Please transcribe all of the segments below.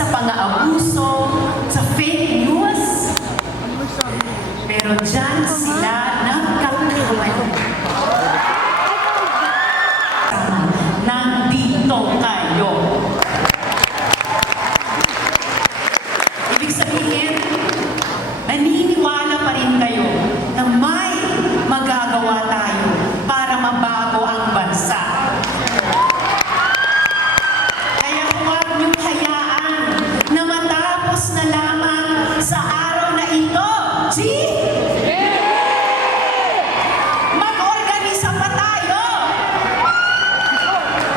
sa pang-aabuso, sa fake news. Pero dyan sila nagkakaroon. Nandito kayo. Ibig sabihin, naniniwala pa rin kayo na may magagawa tayo para mabago ang bansa. Kaya huwag niyong hayaan na matapos na lamang sa araw na ito. Mag-organisa pa tayo.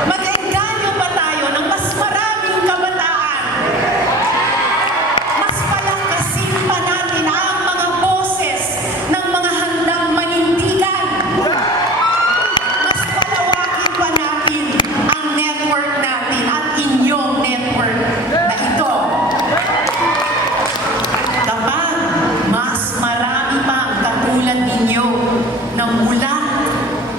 Mag-engganyo pa tayo ng mas maraming kabataan. Mas palakasin pa natin ang mga boses ng mga handang manindigan. Mas palawakin pa natin ang network natin at inyong network na ito. Kapag mas marami pa ang katulad ninyo na mulat,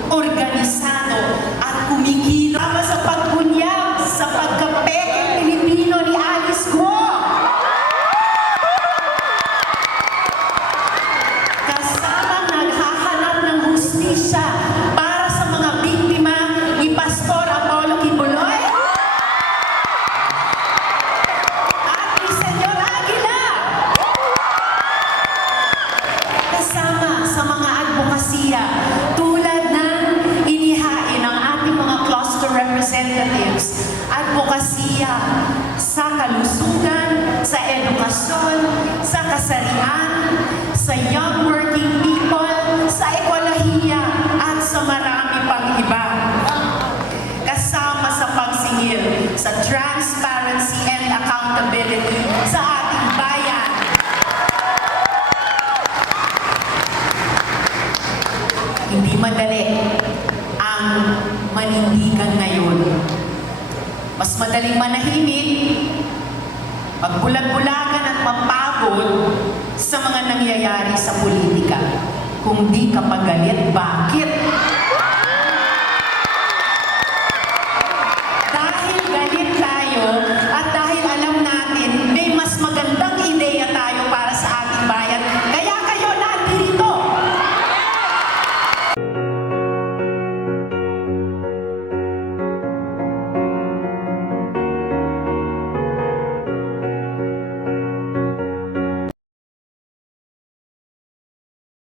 organisado at kumikilo sa pagbunyag sa pagkapekeng Pilipino ni Alice Guo. Kasamang naghahanap ng hustisya para sa mga biktima ni Pastor Apollo Kibuloy at ni Senyor Aguila. Kasama sa mga advokasya tulad ng inihain ng ating mga cluster representatives, advokasya sa kalusugan, sa edukasyon, sa kasarian, sa young working people, sa ekolohiya, at sa marami pang iba. Kasama sa pagsingil sa transparency and accountability sa ating bayan. Hindi madali ang manindigan ngayon. Mas madaling manahimik, magbulag-bulagan at mapagod sa mga nangyayari sa politika. Kung di ka pagalit ba